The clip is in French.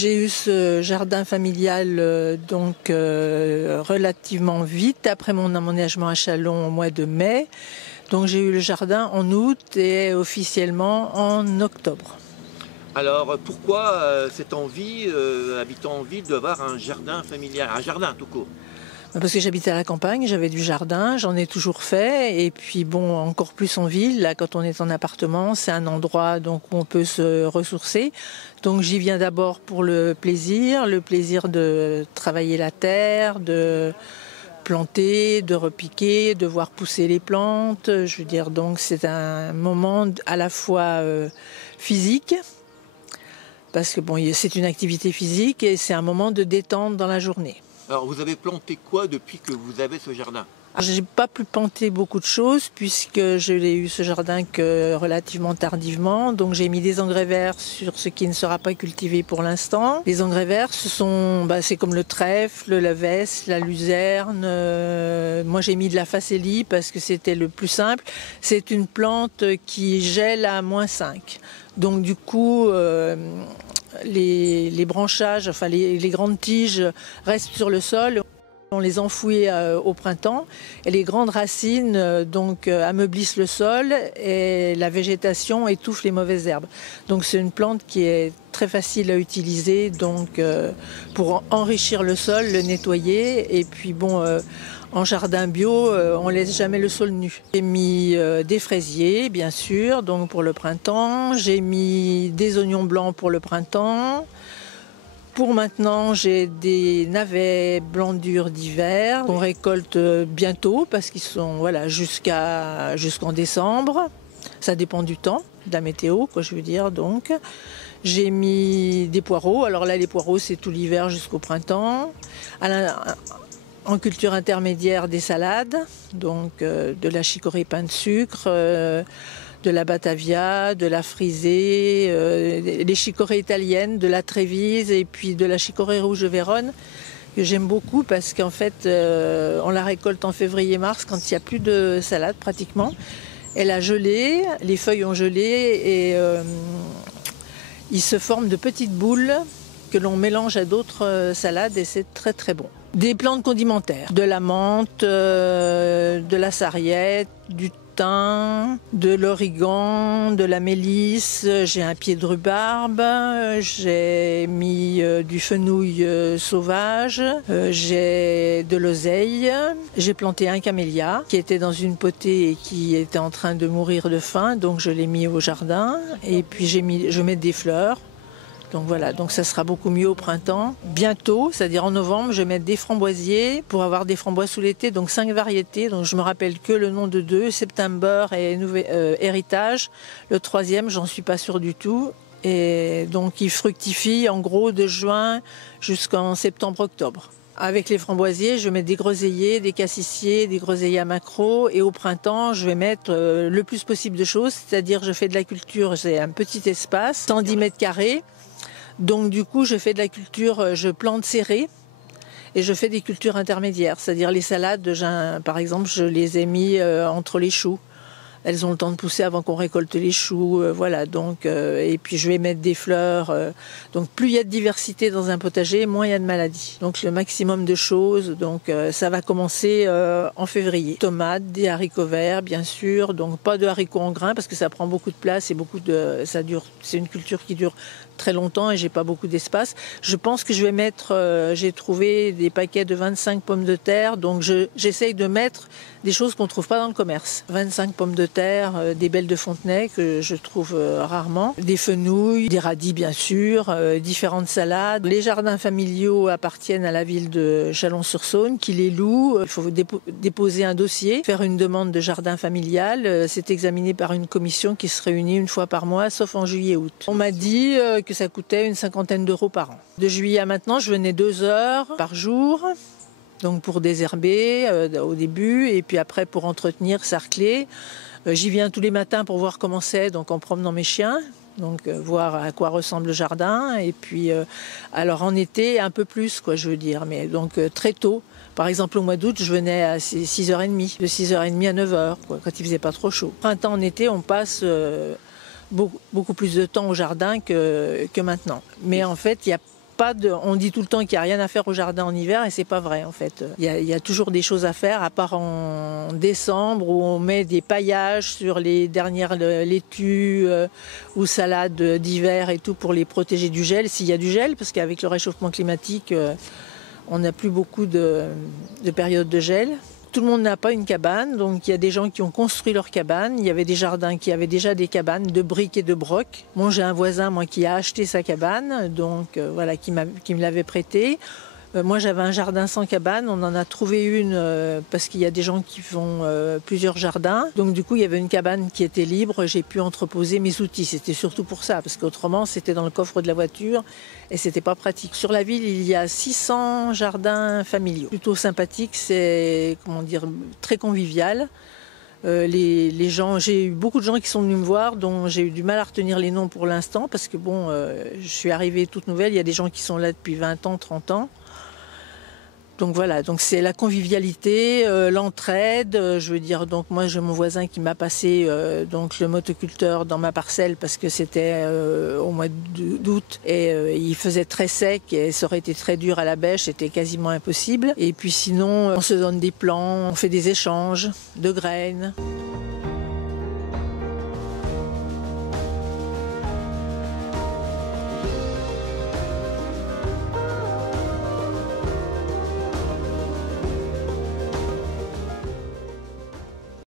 J'ai eu ce jardin familial relativement vite après mon emménagement à Châlons au mois de mai. Donc j'ai eu le jardin en août et officiellement en octobre. Alors pourquoi cette envie, habitant en ville, d'avoir un jardin familial, un jardin tout court? Parce que j'habitais à la campagne, j'avais du jardin, j'en ai toujours fait. Et puis bon, encore plus en ville, là quand on est en appartement, c'est un endroit donc, où on peut se ressourcer. Donc j'y viens d'abord pour le plaisir de travailler la terre, de planter, de repiquer, de voir pousser les plantes. Je veux dire, donc c'est un moment à la fois physique, parce que bon, c'est une activité physique et c'est un moment de détente dans la journée. Alors vous avez planté quoi depuis que vous avez ce jardin? Je n'ai pas pu planter beaucoup de choses puisque je n'ai eu ce jardin que relativement tardivement. Donc j'ai mis des engrais verts sur ce qui ne sera pas cultivé pour l'instant. Les engrais verts, c'est comme le trèfle, la veste, la luzerne. Moi j'ai mis de la facélie parce que c'était le plus simple. C'est une plante qui gèle à -5. Donc du coup, les branchages, enfin les grandes tiges restent sur le sol. On les enfouit au printemps et les grandes racines ameublissent le sol et la végétation étouffe les mauvaises herbes. Donc c'est une plante qui est très facile à utiliser pour enrichir le sol, le nettoyer. Et puis en jardin bio, on laisse jamais le sol nu. J'ai mis des fraisiers bien sûr, donc pour le printemps. J'ai mis des oignons blancs pour le printemps. Pour maintenant, j'ai des navets blancs durs d'hiver qu'on récolte bientôt parce qu'ils sont jusqu'en décembre. Ça dépend du temps, de la météo, je veux dire. Donc, j'ai mis des poireaux. Alors là, les poireaux, c'est tout l'hiver jusqu'au printemps. En culture intermédiaire, des salades, donc de la chicorée pain de sucre. De la batavia, de la frisée, les chicorées italiennes, de la trévise et puis de la chicorée rouge de Vérone que j'aime beaucoup parce qu'en fait on la récolte en février-mars quand il n'y a plus de salade pratiquement. Elle a gelé, les feuilles ont gelé et il se forme de petites boules que l'on mélange à d'autres salades et c'est très très bon. Des plantes condimentaires, de la menthe, de la sarriette, du thym, de l'origan, de la mélisse, j'ai un pied de rhubarbe, j'ai mis du fenouil sauvage, j'ai de l'oseille, j'ai planté un camélia qui était dans une potée et qui était en train de mourir de faim, donc je l'ai mis au jardin et puis je mets des fleurs. Donc voilà, donc ça sera beaucoup mieux au printemps. Bientôt, c'est-à-dire en novembre, je vais mettre des framboisiers pour avoir des framboises sous l'été, donc 5 variétés. Donc je me rappelle que le nom de 2, September et Héritage. Le 3e, j'en suis pas sûre du tout. Et donc il fructifie en gros de juin jusqu'en septembre-octobre. Avec les framboisiers, je vais mettre des groseilliers, des cassissiers, des groseilliers à maquereaux. Et au printemps, je vais mettre le plus possible de choses. C'est-à-dire je fais de la culture, j'ai un petit espace, 110 mètres carrés. Donc du coup, je fais de la culture, je plante serré et je fais des cultures intermédiaires. C'est-à-dire les salades, par exemple, je les ai mis entre les choux. Elles ont le temps de pousser avant qu'on récolte les choux, voilà. Donc et puis je vais mettre des fleurs. Donc plus il y a de diversité dans un potager, moins il y a de maladies. Donc le maximum de choses. Donc ça va commencer en février. Tomates, des haricots verts, bien sûr. Donc pas de haricots en grains parce que ça prend beaucoup de place et c'est une culture qui dure très longtemps et j'ai pas beaucoup d'espace. Je pense que je vais mettre, j'ai trouvé des paquets de 25 pommes de terre, donc j'essaye de mettre des choses qu'on trouve pas dans le commerce. 25 pommes de terre, des belles de Fontenay que je trouve rarement, des fenouils, des radis bien sûr, différentes salades. Les jardins familiaux appartiennent à la ville de Chalon-sur-Saône qui les loue. Il faut déposer un dossier, faire une demande de jardin familial. C'est examiné par une commission qui se réunit une fois par mois, sauf en juillet-août. On m'a dit que ça coûtait une 50aine d'euros par an. De juillet à maintenant, je venais 2 heures par jour, donc pour désherber au début, et puis après pour entretenir, sarcler. J'y viens tous les matins pour voir comment c'est, donc en promenant mes chiens, donc voir à quoi ressemble le jardin. Et puis, alors en été, un peu plus, je veux dire, mais donc très tôt. Par exemple, au mois d'août, je venais à 6h30, de 6h30 à 9h, quand il faisait pas trop chaud. Printemps, en été, on passe beaucoup plus de temps au jardin que maintenant. Mais en fait, il y a on dit tout le temps qu'il n'y a rien à faire au jardin en hiver et c'est pas vrai en fait. Il y a toujours des choses à faire, à part en décembre où on met des paillages sur les dernières laitues ou salades d'hiver et tout pour les protéger du gel, s'il y a du gel, parce qu'avec le réchauffement climatique, on n'a plus beaucoup de périodes de gel. Tout le monde n'a pas une cabane, donc il y a des gens qui ont construit leur cabane. Il y avait des jardins qui avaient déjà des cabanes de briques et de brocs. Moi, j'ai un voisin qui a acheté sa cabane, donc voilà, qui me l'avait prêtée. Moi, j'avais un jardin sans cabane. On en a trouvé une parce qu'il y a des gens qui font plusieurs jardins. Donc du coup, il y avait une cabane qui était libre. J'ai pu entreposer mes outils. C'était surtout pour ça, parce qu'autrement, c'était dans le coffre de la voiture et c'était pas pratique. Sur la ville, il y a 600 jardins familiaux. Plutôt sympathique, c'est très convivial. Les gens, j'ai eu beaucoup de gens qui sont venus me voir, dont j'ai eu du mal à retenir les noms pour l'instant, parce que je suis arrivée toute nouvelle. Il y a des gens qui sont là depuis 20 ans, 30 ans. Donc voilà, donc c'est la convivialité, l'entraide. Je veux dire, donc moi j'ai mon voisin qui m'a passé donc le motoculteur dans ma parcelle parce que c'était au mois d'août et il faisait très sec et ça aurait été très dur à la bêche, c'était quasiment impossible. Et puis sinon, on se donne des plans, on fait des échanges de graines.